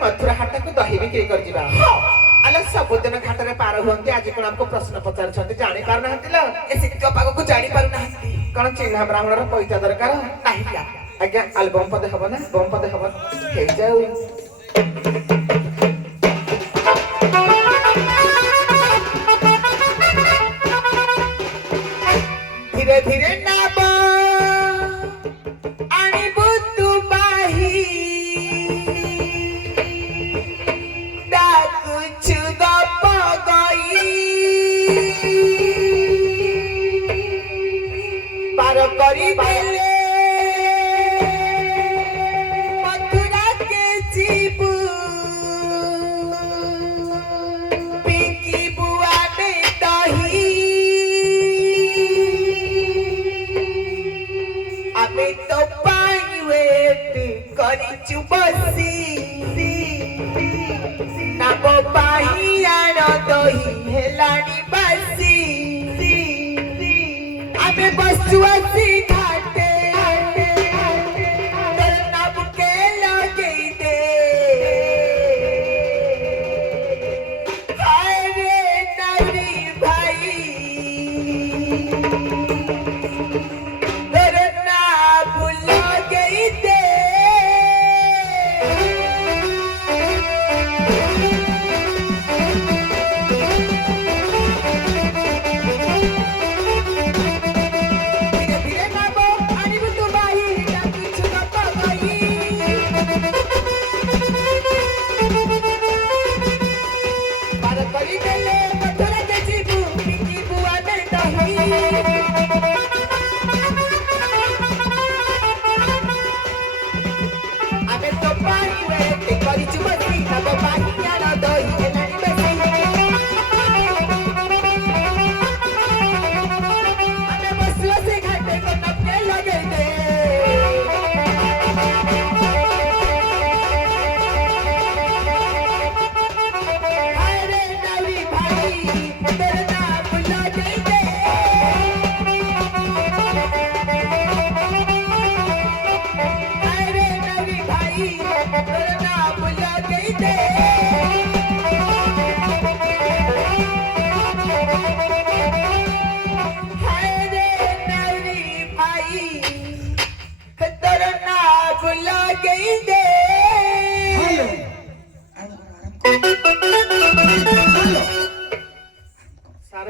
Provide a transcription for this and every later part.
मथुरा हाट को दही बिक्री कर जिबा अले सबुदिन घाटरे पार हुंती आज कोन हमको प्रश्न पचार छथि जानि पार नहतिल ए सिक्का पागो को जानि पार नहति कोन चिन्हा ब्राह्मणर पैसा दरकार नाही आज्ञा एल्बम पदे हबो ना बम पदे हबो हे जाऊ धीरे धीरे नाबा आनी बुतु बाही करी देले मथुरा के जीबू पिंकी बुआ ने दही आमे तो पाई वेट करी चुबसी ना बो पाही आन दही हेलानी बासी आमे बसुआसी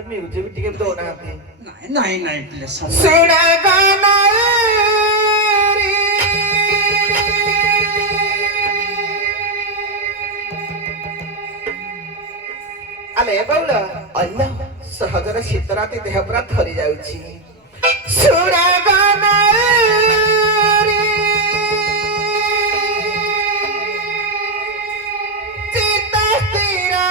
म्यूजिक टिके दो ना नहीं नहीं प्लीज सुना गाना रे अले बाउला अल्लाह सहजर शीतराती देह पूरा थरी जाउची सुना गाना रे चिता तेरा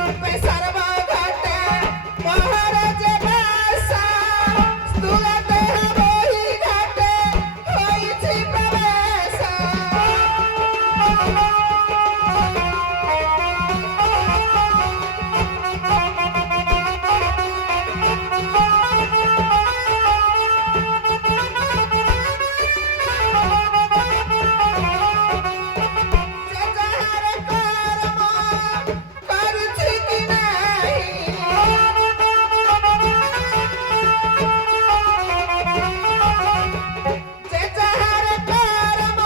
রূপে সর্বঘটে মহারাজ বাসা স্থূল দেহ বহি ঘাটে হইছি প্রবেশ যে যাহার কর্ম করছি কি নাই যে যাহার কর্ম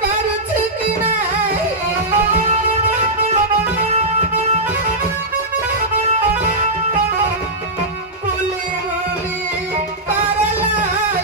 করছি কি নাই বুলি বুলি পারলায়া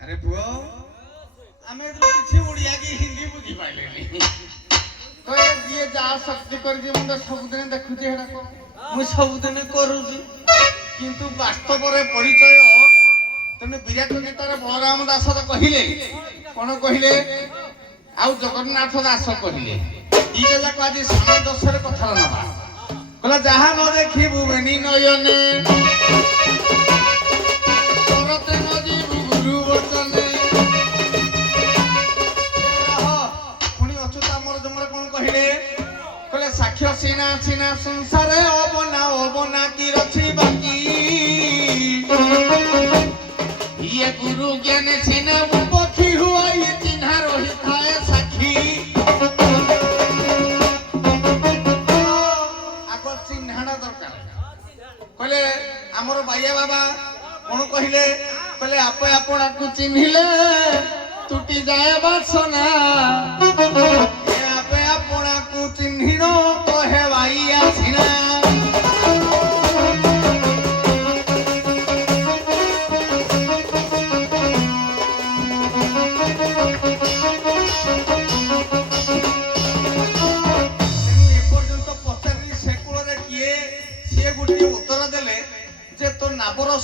अरे पुओ आमे तो किछि ओडिया की हिंदी बुझी पाइलेनी कहे दिए जा शक्ति कर जे मुंडा सब दिन देखु जे हेडा को मु सब दिन करूजी किंतु वास्तव रे परिचय तने विराट नेतार बलराम दास तो कहिले कोन कहिले आउ जगन्नाथ दास कहिले ई जला को आज सामंजस्य कथा नबा कला जहा न देखिबु बेनी नयने करते न जीवु गुरु वचने पुणी अच्युता मोर जमरे कोन कहिले कले साक्ष्य सीना सीना संसारे अबना की रछि बाकी ये गुरु ज्ञान सीना पखी हुआ ये चिन्ह रही थाए साखी आगो चिन्हना दरकार कहले हमर बाया बाबा कोन कहिले कहले आपे आपना को चिन्हिले टूटी जाए बासना ए आपे आपना को चिन्हिनो कहे भाई आसिना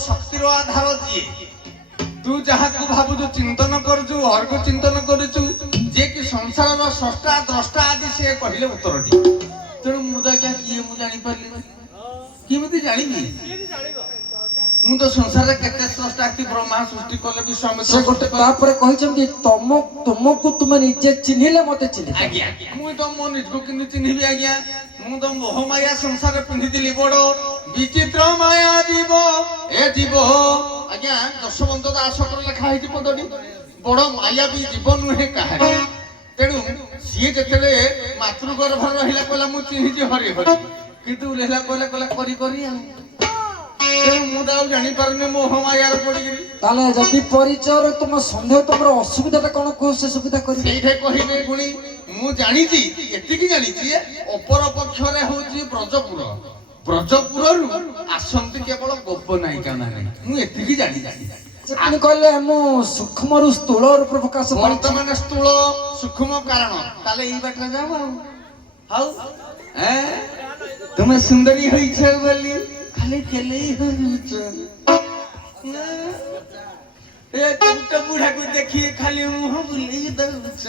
शक्तिर आधार जी तू जहा को भाबुचु चिंतन करजु हर को चिंतन करजु जे कि संसार रो सष्टा द्रष्टा आदि से कहिले उत्तरटी तेणु मुदा क्या किए मु जानि परली किमति जानिबी मु तो संसार रे केते सष्टा कि ब्रह्मा सृष्टि करले विश्वामित्र से गोटे बाप रे कहिछम कि तुमको तुम निजे चिन्हिले मते चिन्हि आज्ञा मु तो मो निज को किनि चिन्हिबी आज्ञा मु तो मोह माया संसार रे पिंधि दिली बडो विचित्र माया जीव ए जीव आज्ञा दशवंत दास कर लेखा है पदटी बड़ माया भी जीव नुहे कहानी तेणु सी जेतेले मातृगर्भ रहिला कहला मु चिन्हिची हरि हरि किंतु लेला कहला कहला करी करी तेणु मु दाउ जानि पारने मोह मायार पडिगिरी ताले जदि परिचय तुम संदेह तुमर असुविधाटा कोन को से सुविधा करी सेठे कहिबे गुणी मु जानिची एतिकी जानिची अपर पक्षरे होची ब्रजपुर ब्रजपुररु आसंती केवल गोप नायिका माने मु एतिकी जानि जेपनि कहले मु सूक्ष्म रु स्थूल रूप प्रकाश वर्तमान स्थूल सूक्ष्म कारण ताले ई बाटला जाऊ हाउ तुम सुंदरी होई छ बोली खाली केलेई होउछ ए तुमटा बूढ़ा को देखी खाली मुंह बुली दउछ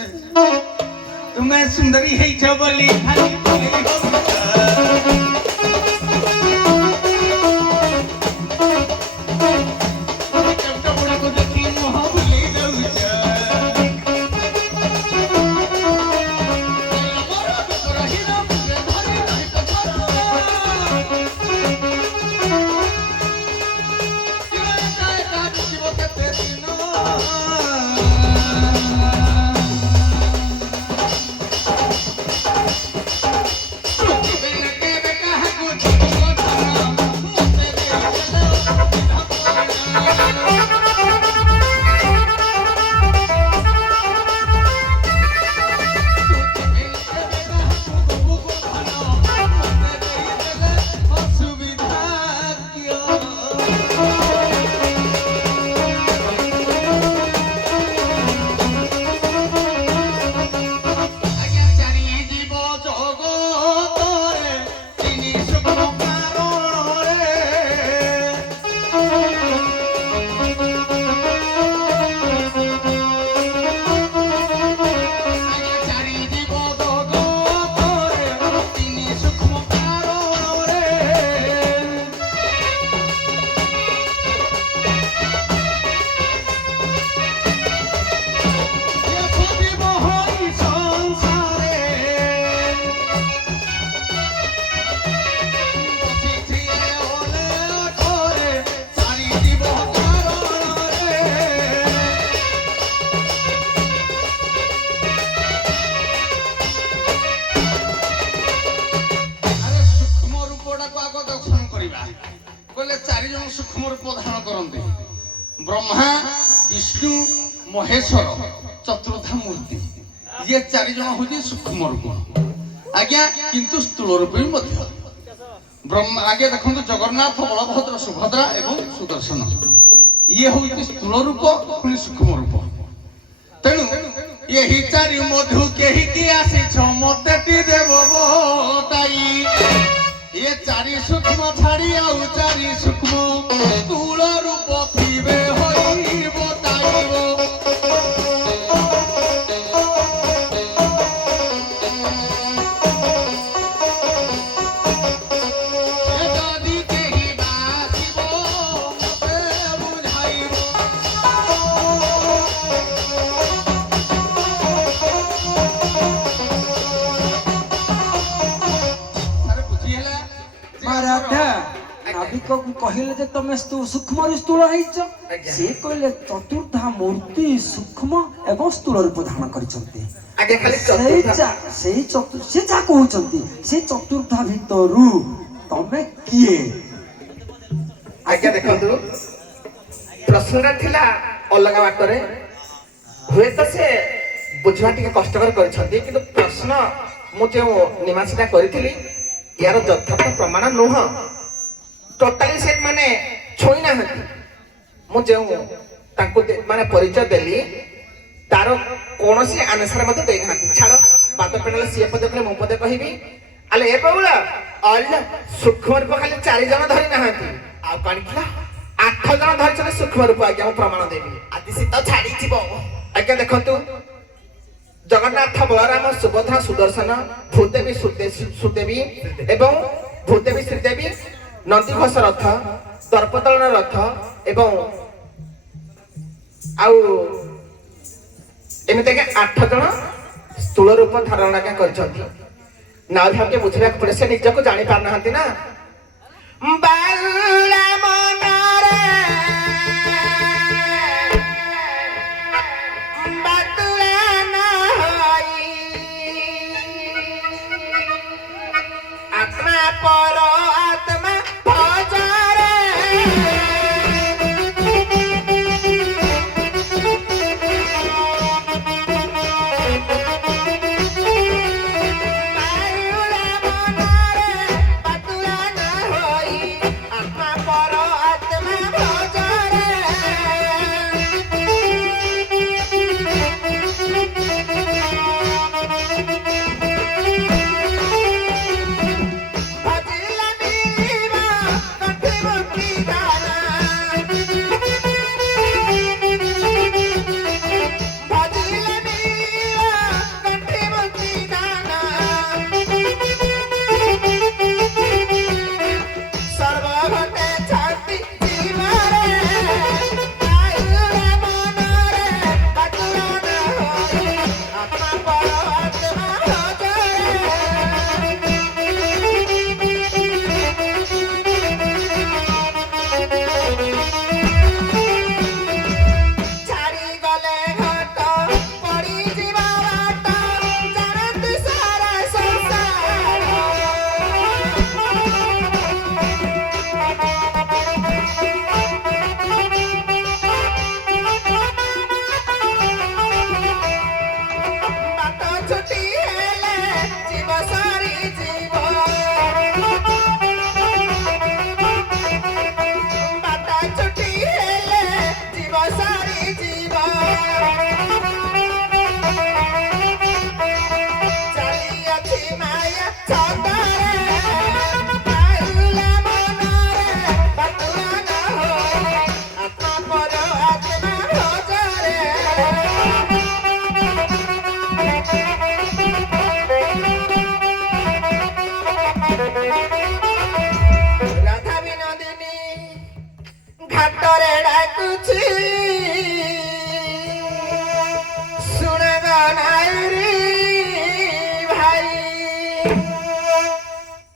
तुम सुंदरी होई छ बोली खाली केलेई होउछ ଗୁଡ଼ାକୁ ଆଗ ଦର୍ଶନ କରିବା। କହିଲେ 4 ଜଣ ସୂକ୍ଷ୍ମ ରୂପ ଧାରଣ କରନ୍ତି, ବ୍ରହ୍ମା, ବିଷ୍ଣୁ, ମହେଶ୍ୱର, ଚତୁର୍ଦ୍ଧା ମୂର୍ତ୍ତି। ଇଏ 4 ଜଣ ହଉଛି ସୂକ୍ଷ୍ମ ରୂପ ଆଜ୍ଞା, କିନ୍ତୁ ସ୍ଥୂଳ ରୂପ ବି ମଧ୍ୟ। ବ୍ରହ୍ମା ଆଜ୍ଞା ଦେଖନ୍ତୁ, ଜଗନ୍ନାଥ, ବଳଭଦ୍ର, ସୁଭଦ୍ରା ଏବଂ ସୁଦର୍ଶନ, ଇଏ ହଉଛି ସ୍ଥୂଳ ରୂପ, ପୁଣି ସୂକ୍ଷ୍ମ ରୂପ। ତେଣୁ ଏହି 4 ମଧୁ କେହିକି ଆସିଛ ମତେ ଟି ଦେବ ବତାଇ। ଏ 4 ସୂକ୍ଷ୍ମ ଛାଡ଼ି ଆଉ 4 ସୂକ୍ଷ୍ମ ସ୍ଥୂଳ ରୂପ ଥିବେ ହୋଇ ବତାଇବ। ଯଦି କେହି ବାସିବ ମତେ ବୁଝାଇବ। ରାଧା ନାବିକକୁ କହିଲେ ଯେ ତମେ ସୂକ୍ଷ୍ମରୁ ସ୍ଥୂଳ ହେଇଛ। ଆଜ୍ଞା। ସେ କହିଲେ ଚତୁର୍ଦ୍ଧା ମୂର୍ତ୍ତି ସୂକ୍ଷ୍ମ ଏବଂ ସ୍ଥୂଳ ରୂପ ଧାରଣ କରିଛନ୍ତି। ଆଜ୍ଞା ଖାଲି ସେଇ ଚତୁର୍ଥା ସେ ଯାହା କହୁଛନ୍ତି ସେଇ ଚତୁର୍ଦ୍ଧା ଭିତରୁ ତମେ କିଏ? ଆଜ୍ଞା ଦେଖନ୍ତୁ, ପ୍ରଶ୍ନଟା ଥିଲା ଅଲଗା ବାଟରେ, ହୁଏତ ସେ ବୁଝିବା ଟିକେ କଷ୍ଟକର କରିଛନ୍ତି, କିନ୍ତୁ ପ୍ରଶ୍ନ ମୁଁ ଯେଉଁ ନିମାସିଟା କରିଥିଲି ୟାର ଯଥାର୍ଥ ପ୍ରମାଣ ନୁହଁ। ଟୋଟାଲି ସେ ମାନେ ଛୁଇଁ ନାହାନ୍ତି। ମୁଁ ଯେଉଁ ତାଙ୍କୁ ମାନେ ପରିଚୟ ଦେଲି ତାର କୌଣସି ଆନସାର ମଧ୍ୟ ଦେଇନାହାନ୍ତି। ଛାଡ଼, ବାଦ ପେଡ଼ାଲେ ସିଏ ପଦେ କହିଲେ ମୁଁ ପଦେ କହିବି। ଆଲେ ଏ ବଉଳ ସୂକ୍ଷ୍ମ ରୂପ ଖାଲି 4 ଜଣ ଧରି ନାହାନ୍ତି, ଆଉ କଣ ଥିଲା 8 ଜଣ ଧରିଛନ୍ତି ସୂକ୍ଷ୍ମ ରୂପ। ଆଜ୍ଞା ମୁଁ ପ୍ରମାଣ ଦେବି, ଆଜି ସେ ତ ଛାଡ଼ିଯିବ। ଆଜ୍ଞା ଦେଖନ୍ତୁ, ଜଗନ୍ନାଥ, ବଳରାମ, ସୁଭଦ୍ରା, ସୁଦର୍ଶନ, ଭୂଦେବୀ, ସୁଦେବୀ ଏବଂ ଭୂଦେବୀ ଶ୍ରୀଦେବୀ, ନନ୍ଦିଘୋଷ ରଥ, ଦର୍ପଦଳନ ରଥ ଏବଂ ଆଉ ଏମିତି ଆଜ୍ଞା 8 ଜଣ ସ୍ଥୂଳ ରୂପ ଧାରଣ ଆଜ୍ଞା କରିଛନ୍ତି। ନାଁ ଭାଗ୍ୟ ବୁଝିବାକୁ ପଡେ, ସେ ନିଜକୁ ଜାଣି ପାରୁନାହାନ୍ତି ନା। ବାଉଳା ମନରେ ବାତୁଳା ନ ହୋଇ ଆତ୍ମା ପର ଆତ୍ମା ଭଜରେ।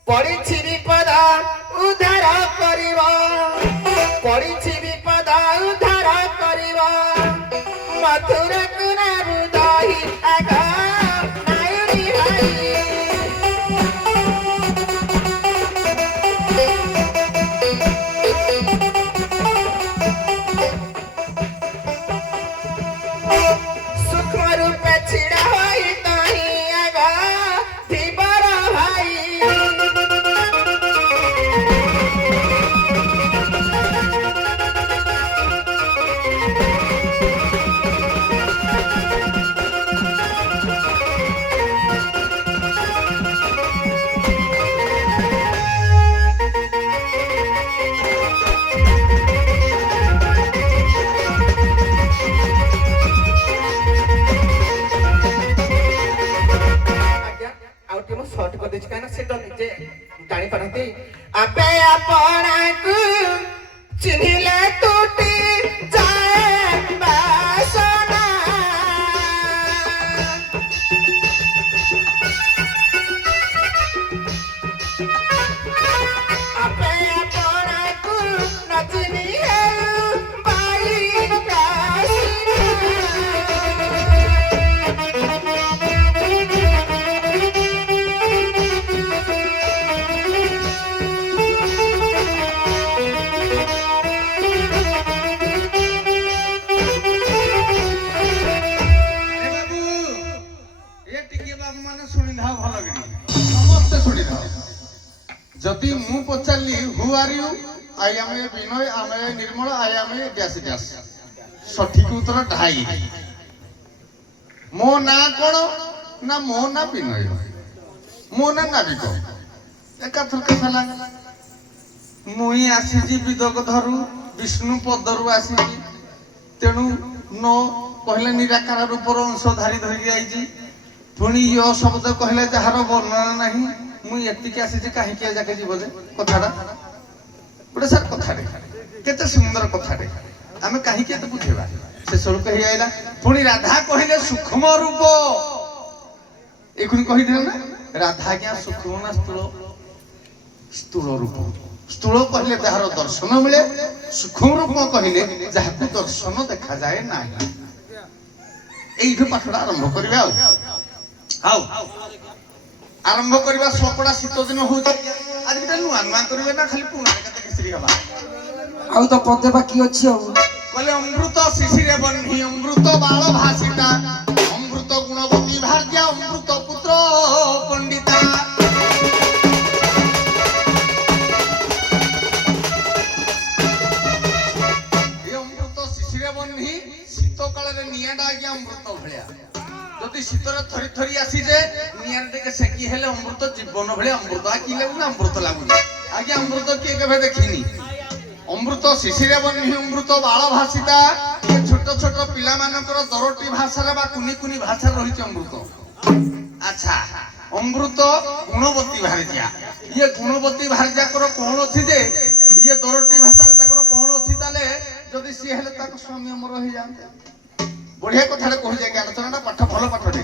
ପଡ଼ିଛି ବିପଦ ଉଦ୍ଧାର କରିବ, ପଡ଼ିଛି ବିପଦ ଉଦ୍ଧାର କରିବ, ମଥୁରାକୁ ନାବୁ ଦହି ଆଗ ନାୟୁରୀ ଭାଇ। ଆପଣଙ୍କୁ ଚିହ୍ନିଲେ ତୁଟି ଯାଏ ବାସନା ଆପେ ଆପଣଙ୍କୁ ନ ଚିହ୍ନି ହେଉ ବାଇ ଏ ବାବୁ ଏ ଟିକେ ବାବୁ ମାନେ ଶୁଣିଥାଅ ଭଲ କରି ସମସ୍ତେ ଶୁଣିଥାଅ ଯଦି ମୁଁ ପଚାରିଲି who are you I am a Binay am a Nirmal I am a dash dash ସଠିକ ଉତ୍ତର ଢାଇ ମୋ ନାଁ କଣ ନା ମୋ ନାଁ ବିନୟ ମୋ ନାଁ ନାବିକ ଏକାଥରକେ ହେଲା ମୁଇଁ ଆସିଛି ବିଦଗଧରୁ ବିଷ୍ଣୁ ପଦରୁ ଆସିଛି ତେଣୁ ନ କହିଲେ ନିରାକାର ରୂପର ଅଂଶ ଧାରି ଧରିକି ଆଇଛି ପୁଣି ୟ ଶବ୍ଦ କହିଲେ ଯାହାର ବର୍ଣ୍ଣନା ନାହିଁ ମୁଁ ଏତିକି ଆସିଛି କାହିଁକି ଯାକେ ଯିବ ଯେ କଥାଟା ଗୋଟେ ସାର୍ କଥାଟେ କେତେ ସୁନ୍ଦର କଥାଟେ ଆମେ କାହିଁକି ଏତେ ବୁଝେଇବା ଶେଷରୁ କହି ଆଇଲା ପୁଣି ରାଧା କହିଲେ ସୂକ୍ଷ୍ମ ରୂପ ଏଇଖୁଣି କହିଥିଲେ ନା ରାଧା ଆଜ୍ଞା ସୂକ୍ଷ୍ମ ନା ସ୍ଥୂଳ ସ୍ଥୂଳ ରୂପ ସ୍ଥୂଳ କହିଲେ ଯାହାର ଦର୍ଶନ ମିଳେ ସୂକ୍ଷ୍ମ ରୂପ କହିଲେ ଯାହାକୁ ଦର୍ଶନ ଦେଖାଯାଏ ନାହିଁ এইঠু পাঠটা আরম্ভ করিবা আও আরম্ভ করিবা সপড়া শীত দিন হউছে আজ এটা নুয়া নুয়া করিবে না খালি পুনা কেতে কিসরি হবা ଆଉ ତ ପଦେ ବାକି ଅଛି ଆଉ কলে অমৃত শিশিরে বহ্নি অমৃত বাল ভাসিতা অমৃত গুণবতী ভার্যা অমৃত পুত্র পণ্ডিতা এই অমৃত শিশিরে বহ্নি শীতকালে নিয়াটা আজ্ঞা অমৃত ভଳିଆ যদি শীতরে থরি থরি আসিছে নিয়ার থেকে সেকি হেলে অমৃত জীবন ভଳିଆ অমৃত কি লাগুনা অমৃত লাগুনি আজ্ঞা অমৃত কিଏ কেবে দেখিনি অমৃত শিশিরে বহ্নি অমৃত বাল ভাসিতা ছোট ছোট পিলা মানকর দরটি ভাষারে বা কুনি কুনি ভাষা রহিছে অমৃত আচ্ছা অমৃত গুণবতী ভারিজা ইয়ে গুণবতী ভারিজাকর কোন অছি যে ইয়ে দরটি ভাষারে তাকর কোন অছি তালে যদি সি হেলে তাক স্বামী অমর হই যাতে বঢ়িয়া কথাটা কହୁছে কি আলোচনাটা পাঠ ভালো পাঠটে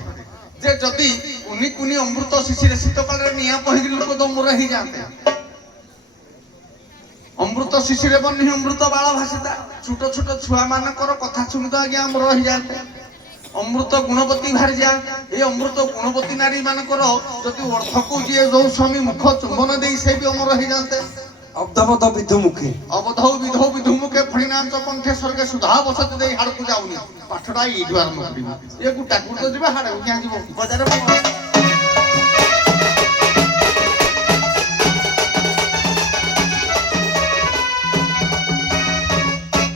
যে যদি কুনি কুনি অমৃত শিশিরে শীতকালে নিয়া পহিলি লোক তো অমর হই যাতে অমৃত শিশিরে বহ্নি অমৃত বাল ভাসিতা ছোট ছোট ছুয়া মানকর কথা শুনি তো আজ্ঞা অমর হই যাতে অমৃত গুণবতী ভারিজা এই অমৃত গুণবতী নারী মানকর যদি অর্থকু যে যৌ স্বামী মুখ চুম্বন দেই সে বি অমর হই যাতে ଅବ୍ଦବଦ ବିଧୁ ମୁଖେ অবধৌ বিধৌ বিধুমুখে ফণিনাঞ্চ কণ্ঠে স্বর্গে সুধা বসতি দেই হাড়কু যাউনি পাঠটা এইটু আরম্ভ করিব এ গুটা গুটো ଯିବା হাড়কু কিয়া ଯିବ বজারে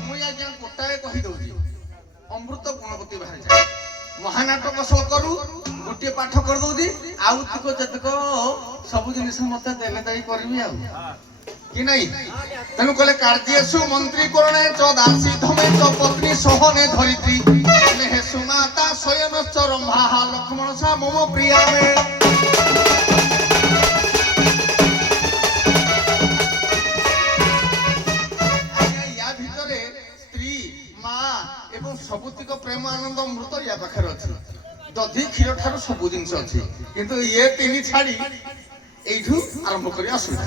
মুই আজ্ঞা গোটাଏ কহি দউছি অমৃত গুণবতী ভারিজা মহানাটক সব করু গোটিଏ পাঠ କରି ଦଉଚି ଆଉ ତିକ ଯେତକ ସବୁ ଜିନିଷ ମତେ ଦେଲେ ଦେଇ କରିବି ଆଉ কি নাই তেনু কলে কার্যেষু মন্ত্রী করণে চ দাসী ধমে চ পত্নী সহনে ধরিত্রী হে সুমাতা শয়নশ্চ রম্ভা লক্ষ্মণ সা মম প্রিয়ামে ইয়া ভিতরে স্ত্রী মা এবং সবুতিক প্রেম আনন্দ অমৃত ইয়া পাখে আছে দধি ক্ষীর ঠারু সবু জিনিস আছে কিন্তু ইয়ে তিনি ছাড়ি এইঠু আরম্ভ করি অসুবিধা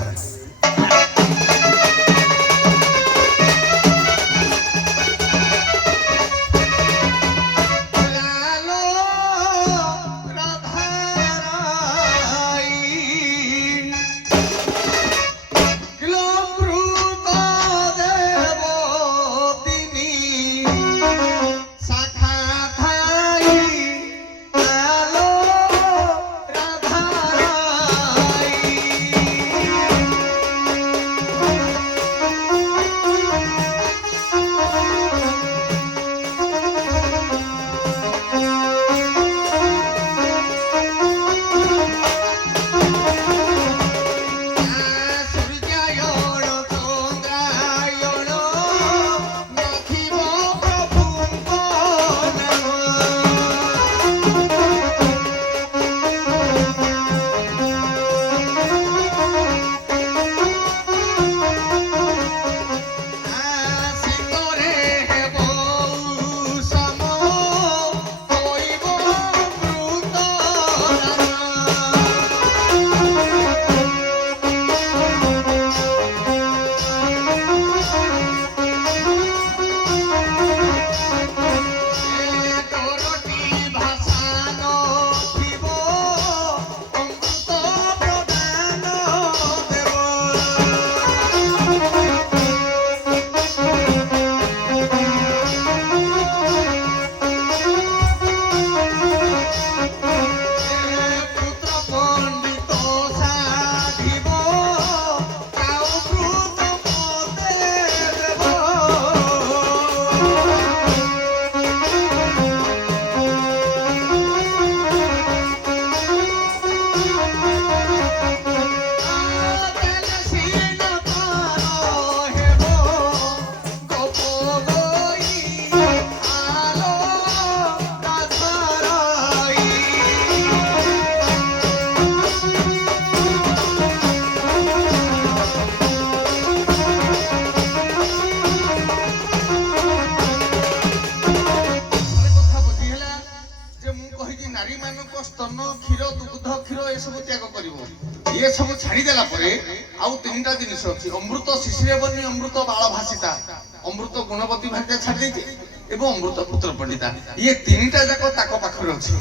ପରେ ଆଉ ତିନିଟା ଜିନିଷ ଅଛି। ଅମୃତ ଶିଶିରେ ବନି, ଅମୃତ ବାଳ ଭାସିତା, ଅମୃତ ଗୁଣବତୀ ଭାରିତା ଛାଡ଼ି ଦେଇଛି ଏବଂ ଅମୃତ ପୁତ୍ର ପଣ୍ଡିତା। ଇଏ ତିନିଟା ଯାକ ତାଙ୍କ ପାଖରେ ଅଛି।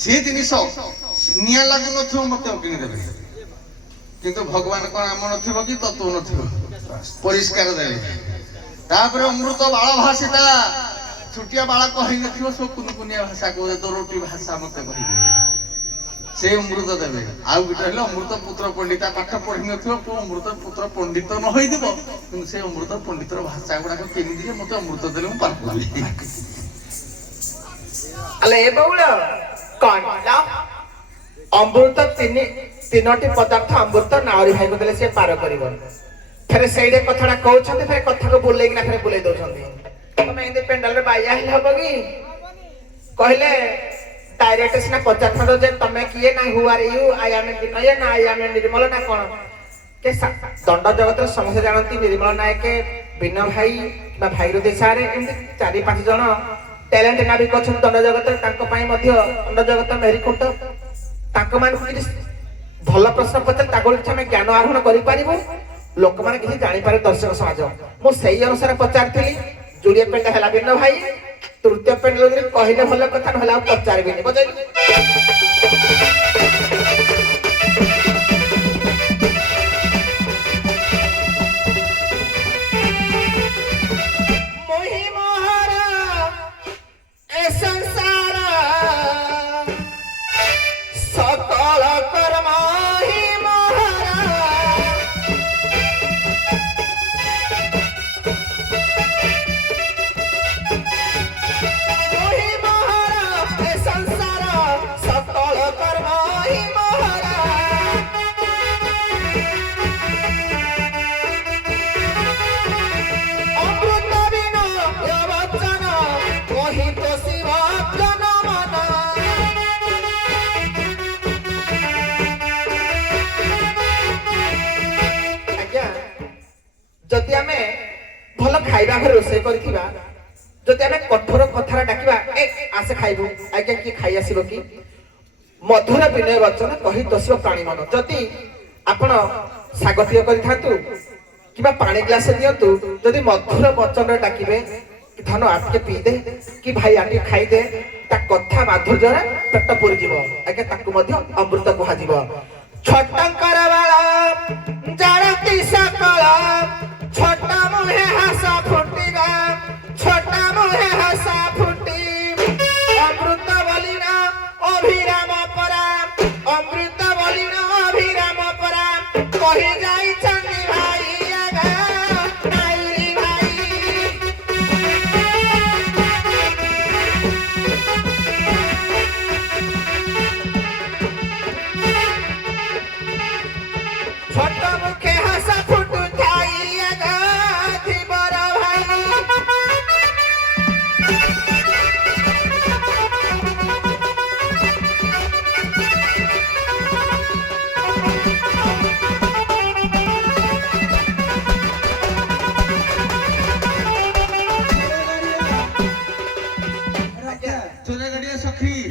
ସେ ଜିନିଷ ନିଆଁ ଲାଗୁନଥିବ ମତେ ଅଗ୍ନି ଦେବେ, କିନ୍ତୁ ଭଗବାନଙ୍କ ନାମ ନଥିବ କି ତତ୍ଵ ନଥିବ, ପରିଷ୍କାର ଦେବେ। ତାପରେ ଅମୃତ ବାଳ ଭାସିତା, ଛୋଟିଆ ବାଳକ ହେଇନଥିବ, ସବୁ କୁନକୁନିଆ ଭାଷା କହୁଛେ, ଦୋରଟି ଭାଷା ମତେ କହିବେ, ସେ ଅମୃତ ଦେବେ। ଆଉ ଗୋଟେ ହେଲେ ଅମୃତ ପୁତ୍ର ପଣ୍ଡିତା, ପାଠ ପଢିନଥିବ, ପୁଅ ଅମୃତ ପୁତ୍ର ପଣ୍ଡିତ ନ ହେଇଥିବ, କିନ୍ତୁ ସେ ଅମୃତ ପଣ୍ଡିତର ଭାଷା ଗୁଡାକ କେମିତି ଯେ ମତେ ଅମୃତ ଦେଲେ ମୁଁ ପାର କରିବି। ଆଲେ ଏ ବଉଳ କଣ ଅମୃତ ତିନୋଟି ପଦାର୍ଥ ଅମୃତ ନାଉରୀ ଭାଇକୁ ଦେଲେ ସେ ପାର କରିବ। ଫେରେ ସେଇଟା କଥାଟା କହୁଛନ୍ତି, ଫେରେ କଥାକୁ ବୁଲେଇକିନା ଫେରେ ବୁଲେଇ ଦଉଛନ୍ତି। ତମେ ଏମିତି ପେଣ୍ଡାଲରେ ବାଇଆ ହେଲେ ହବ କି? କହିଲେ ଡାଇରେକ୍ଟ ସିନା ପଚାରିଥାନ୍ତ ଯେ ତମେ କିଏ, ନା ହୁ ଆର୍ ୟୁ, ଆଇ ଆମ୍ ବିନୟ, ନା ଆଇ ଆମ୍ ନିର୍ମଳ, ନା କଣ? के दंड जगत समस्त जानती निर्मल नायक बिना भाई भाईरुदी सारे चारि पांच जन टैलेंट नाविक अच्छा दंड जगत दंड जगत मेरीकुंट भल प्रश्न पचार आम ज्ञान आहरण कर लोक मैंने किसी जापारे दर्शक समाज मुझे अनुसार पचारि जोड़े पेंट है बिना भाई तृतीय पेंट कहले भल कथा ना पचारि जदि आमे भल खाइबा घर रोषे करिथिबा जदि आमे कठोर कथारा डाकिबा ए आसे खाइबु आज्ञा की खाइ आसीबो की मधुर विनय वचन कहि दसिबो प्राणी मन जदि आपण सागतिय करिथातु किबा पानी ग्लास दियंतु जदि मधुर वचन डाकिबे कि धन आके पी दे कि भाई आके खाइ दे ता कथा माधुर्य पेट पुरी जीवो आज्ञा ताकु मध्य अमृत कुहा जीवो छटंकर वाला जारती सकला छोटा मुहे हसा फुटिगा छोटा मुहे हसा फुटी अमृत बलिना अभिराम परा अमृत बलिना अभिराम परा कहि जाई चंदी भाई आगा नाइरी भाई छोटा मुखे हसा फुटू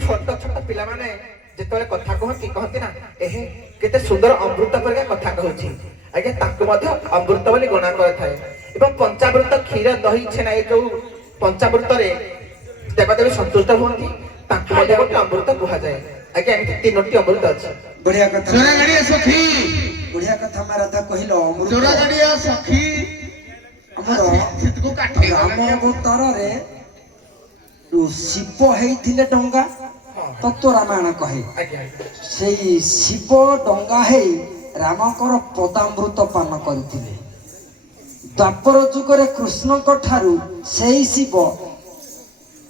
छोट छोट पिला माने जेतले कथा कहती ना एहे केते सुंदर अमृत परका कथा कहूची आगे ताकु मध्ये अमृत बोली गणा करथाय एवं पंचामृत क्षीर दही छेना ए जो पंचामृत रे देवदेवी संतुष्ट होंती ताकु मध्ये गोटे अमृत कुहा जाय आगे एमति तीनोटी अमृत अछि बढ़िया कथा जोरा गाड़िया सखी बढ़िया कथा मारा था कहिलो अमृत जोरा गाड़िया सखी हमरो सितको काठी राम अवतार रे शिव हेइथिले डंगा तत्व रामायण कहे से शिव डंगा हे रामकर पदामृत पान करथिले द्वापर जुगरे कृष्णक ठारू सेई शिव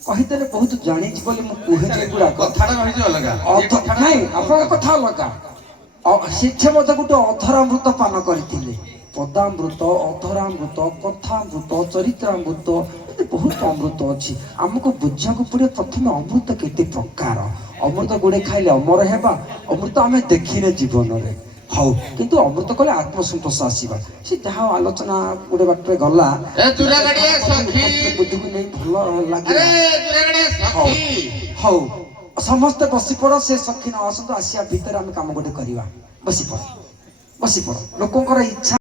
कहितले बहुत जानि छि बोली मु कहे जे गुडा कथाटा कहि अलगा नहीं आपन कथा अलगा शिक्षा मते गुटे अधरामृत पान करथिले पदामृत अधरामृत कथामृत चरित्रामृत बहुत अमृत अच्छी आमको बुझा पड़े प्रथम अमृत केते प्रकार अमृत गुड़े खाइले अमर हेबा अमृत आम देखिने जीवन रे हाउ किंतु अमृत कले आत्मसंतोष आसीबा से जहा आलोचना गुड़े बाटे गला ए चुरा गाड़िया सखी बुद्धि को नहीं भलो लागे अरे चुरा गाड़िया सखी हाउ समस्त बसी पड़ से सखी न आसंत आसिया भीतर हम काम गोटे करबा बसी पड़ ବସି ପଡ଼ ଲୋକଙ୍କର ଇଚ୍ଛା